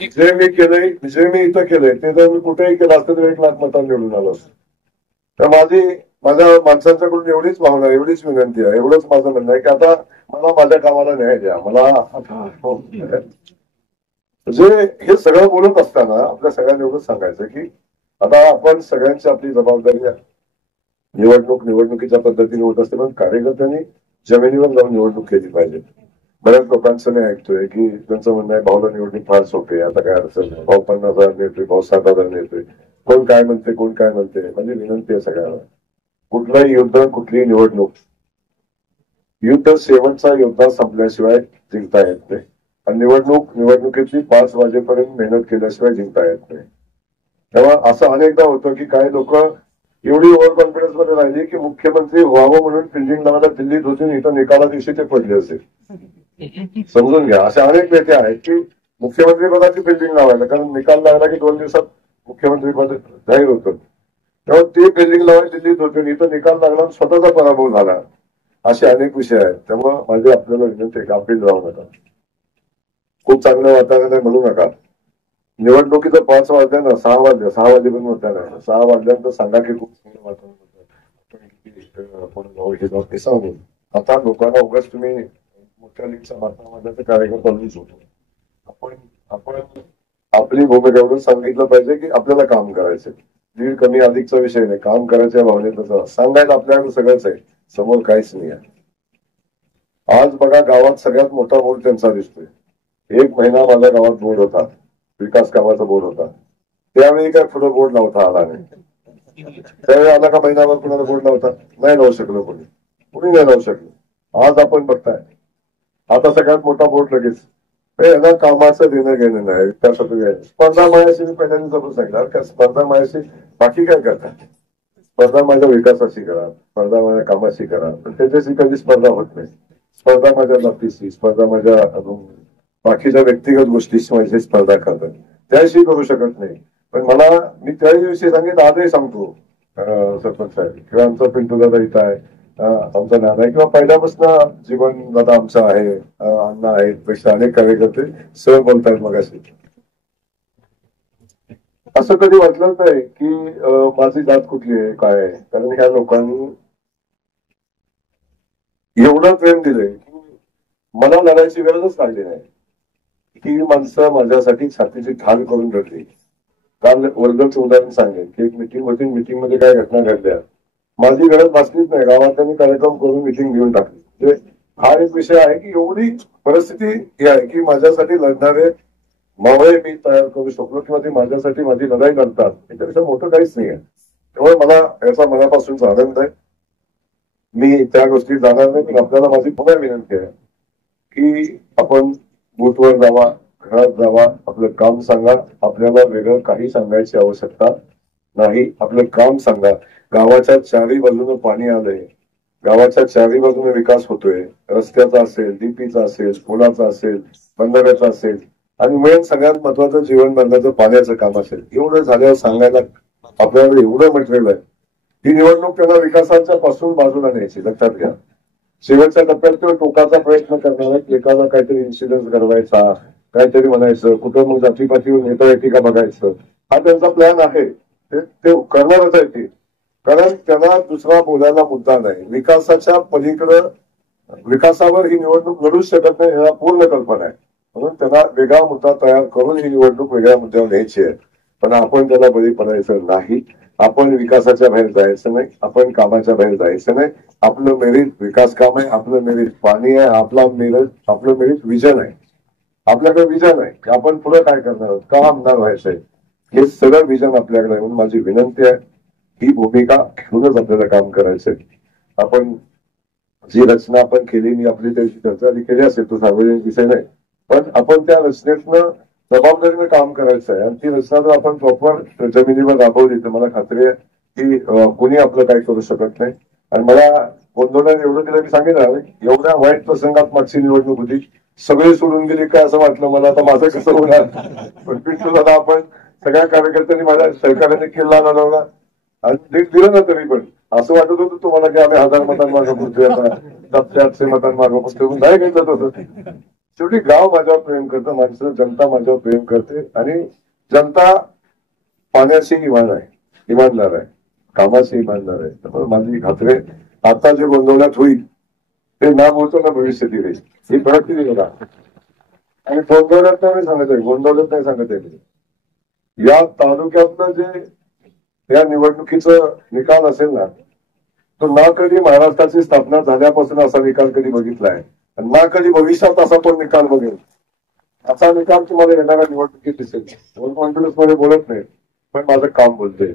जे मी केलंय, जे मी इथं केलंय ते जर मी कुठेही केलं असतं तर 1 लाख मतांनी निवडून आलो असतो. तर माझ्या माणसांच्याकडून एवढीच भावना, एवढीच विनंती आहे, एवढंच माझं म्हणणं आहे की आता मला माझ्या कामाला न्याय द्या. मला म्हणजे हे सगळं बोलत असताना आपल्या सगळ्यांना एवढंच सांगायचं की आता आपण सगळ्यांची आपली जबाबदारी आहे. निवडणुकीच्या पद्धतीने होत असते, पण कार्यकर्त्यांनी जमिनीवर जाऊन निवडणूक केली पाहिजे. बऱ्याच लोकांचं मी ऐकतोय की त्यांचं म्हणणं आहे भाऊला निवडणूक फार सोपी आहे, आता काय अडचण नाही, भाऊ 50,000 नेतोय, भाऊ 7,000 नेतोय, कोण काय म्हणते कोण काय म्हणते. म्हणजे विनंती आहे सगळ्यांना, कुठलंही युद्ध, कुठलीही निवडणूक, युद्ध शेवटचा युद्ध संपल्याशिवाय जिंकता येत नाही. आणि निवडणुकीची 5 वाजेपर्यंत मेहनत केल्याशिवाय जिंकता येत नाही. तेव्हा असं अनेकदा होतं की काही लोक एवढी ओव्हर कॉन्फिडन्स मध्ये राहिली की मुख्यमंत्री व्हावं म्हणून फिल्डिंग लावायला दिल्लीत होते, इथं निकाला दिवशी ते पडले असेल. समजून घ्या, असे अनेक नेते आहेत की मुख्यमंत्री पदाची फिल्डिंग लावायला, कारण निकाल लागला की 2 दिवसात मुख्यमंत्री पद जाहीर होतं. तेव्हा ते फिल्डिंग लावायला दिल्लीत होते, इथं निकाल लागला स्वतःचा पराभव झाला. असे अनेक विषय आहेत. त्यामुळे माझी आपल्याला विनंती आहे, गाफील राहू नका. खूप चांगलं वातावरण आहे म्हणू नका. निवडणुकीचं 5 वाजल्यानं 6 वाजल्या, 6 वाजेपर्यंत होत्या, 6 वाजल्यानंतर सांगा की खूप चांगलं वातावरण होतं, सांगू. आता लोकांना उगाच तुम्ही मोठ्या लीगचा बातम्यामध्ये कार्यकर्ता होतो. आपण आपण आपली भूमिका एवढं सांगितलं पाहिजे की आपल्याला काम करायचं. दीड कमी अधिकचा विषय नाही, काम करायच्या भावनेत सांगायला आपल्याकडे सगळंच आहे, समोर काहीच नाही आहे. आज बघा गावात सगळ्यात मोठा बोर्ड त्यांचा दिसतोय. 1 महिना माझ्या गावात बोर्ड होता, विकास कामाचा बोर्ड होता. त्यावेळी काय पुढे बोर्ड लावता आला नाही. त्यावेळी आला का महिनाभर कुणाला बोर्ड लावता नाही लावू शकलो, कुणी नाही लावू शकलो. आज आपण बघताय आता सगळ्यात मोठा बोर्ड लगेच. यांना कामाचं देणं घेणं नाही, त्यासाठी स्पर्धा मायाशी मी पहिल्या दिवसापासून सांगितलं का स्पर्धा मायाशी बाकी काय करतात, स्पर्धा माझ्या विकासाशी करा, स्पर्धा माझ्या कामाशी करा, पण त्याच्याशी कधी स्पर्धा होत नाही. स्पर्धा माझ्या जातीशी, स्पर्धा माझ्या बाकीच्या व्यक्तिगत गोष्टीशी माझी स्पर्धा करतात, त्याशी करू शकत नाही. पण मी त्या दिवशी सांगितलं, आजही सांगतो सरपंच साहेब किंवा आमचा पिंटू दादा इथं आहे, आमचा नाना आहे, किंवा पहिल्यापासून जीवन दादा आमचा आहे, अण्णा आहेत, पेक्षा अनेक कार्यकर्ते सह बोलतायत मगाशी. असं कधी वाटलं नाही की माझी जात कुठली आहे काय आहे, कारण ह्या लोकांनी एवढं प्रेम दिलंय की मला लढायची गरजच लागली नाही. ही माणसं माझ्यासाठी छातीची ढाल करून रडली. काल वर्गचं उदाहरण सांगेन की एक मिटिंग होती, मिटिंग मध्ये काय घटना घडल्या, माझी गरज भासलीच नाही, गावात कार्यक्रम करून मिटिंग घेऊन टाकली. म्हणजे हा एक विषय आहे की एवढी परिस्थिती ही आहे की माझ्यासाठी लढणारे मावळे मी तयार करू शकलो, किंवा ते माझ्यासाठी माझी लढाई लढतात, याच्यापेक्षा मोठं काहीच नाही आहे. त्यामुळे मला याचा मनापासूनचा आनंद आहे. मी त्या गोष्टी जाणार नाही, पण आपल्याला माझी पुन्हा विनंती आहे की आपण बूथवर जावा, घरात जावा, आपलं काम सांगा. आपल्याला वेगळं काही सांगायची आवश्यकता नाही, आपलं काम सांगा. गावाच्या चारही बाजूने पाणी आलंय, गावाच्या चारही बाजूने विकास होतोय, रस्त्याचा असेल, डीपीचा असेल, पुलाचा असेल, बंधाऱ्याचा असेल, आणि मेन सगळ्यात महत्वाचं जीवन बंधाचं पाण्याचं काम असेल. एवढं झाल्यावर सांगायला आपल्याकडे एवढं मटेरियल आहे. ही निवडणूक त्यांना विकासाच्या पासून बाजूला न्यायची, लक्षात घ्या. शेवटच्या टप्प्यात तो टोकाचा प्रयत्न करणार आहे, एखादा काहीतरी इन्सिडेंट घडवायचा, काहीतरी म्हणायचं, कुठं मग जातीपातीवर नेता येते का बघायचं, हा त्यांचा प्लॅन आहे. ते करणारच आहे ते, कारण त्यांना दुसरा बोलायला मुद्दा नाही. विकासाच्या पलीकडं विकासावर ही निवडणूक लढूच शकत नाही, ह्याला पूर्ण कल्पना आहे. म्हणून त्यांना वेगळा मुद्दा तयार करून ही निवडणूक वेगळ्या मुद्द्यावर न्यायची आहे. पण आपण त्याला बळी पडायचं नाही. आपण विकासाच्या बाहेर जायचं नाही, आपण कामाच्या बाहेर जायचं नाही. आपलं मेरिट विकास काम आहे, आपलं मेरिट पाणी आहे, आपलं मेरिट विजन आहे. आपल्याकडे विजन आहे की आपण पुढे काय करणार आहोत, का आमदार व्हायचंय, हे सगळं विजन आपल्याकडे आहे. म्हणून माझी विनंती आहे, ही भूमिका घेऊनच आपल्याला काम करायचंय. आपण जी रचना आपण केली, मी आपली त्याची चर्चा केली असेल, तो सार्वजनिक विषय नाही, पण आपण त्या रचनेतनं जबाबदारीनं काम करायचं आहे. आणि ती रचना जर आपण प्रॉपर जमिनीवर राबवली तर मला खात्री आहे की कोणी आपलं काही करू शकत नाही. आणि मला गोंधळाने एवढं दिलं, मी सांगितलं एवढ्या वाईट प्रसंगात मागची निवडणूक होती, सगळे सोडून गेले काय असं वाटलं मला, आता माझं कसं होणार. पण पिंटू दादा, आपण सगळ्या कार्यकर्त्यांनी माझ्या सहकार्याने केला लढवला आणि दिलं ना. तरी पण असं वाटत होतं तुम्हाला की आम्ही 1000 मतांमागं पुढचे, आता 700-800 मतांमागं पुढचे, नाही घेतलं तसं. शेवटी गाव माझ्यावर प्रेम करतं, माणसं जनता माझ्यावर प्रेम करते आणि जनता पाण्याशी इमानदार आहे, कामाशी इमानदार आहे. त्यामुळे माझी खात्री आता जे गोंधवल्यात होईल ते ना बोलतो ना भविष्यात येईल. ही फरक किती बघा. आणि गोंधवल्यात नाही सांगत आहे, गोंधवल्यात नाही सांगत आहे मी. या तालुक्यातलं जे या निवडणुकीचं निकाल असेल ना, तो ना कधी महाराष्ट्राची स्थापना झाल्यापासून असा निकाल कधी बघितलाय आणि ना कधी भविष्यात असा पण निकाल बघेल. असा निकाल तुम्हाला येणाऱ्या निवडणुकीत दिसेल. कॉन्फिडन्स मध्ये बोलत नाही, पण माझं काम बोलतंय.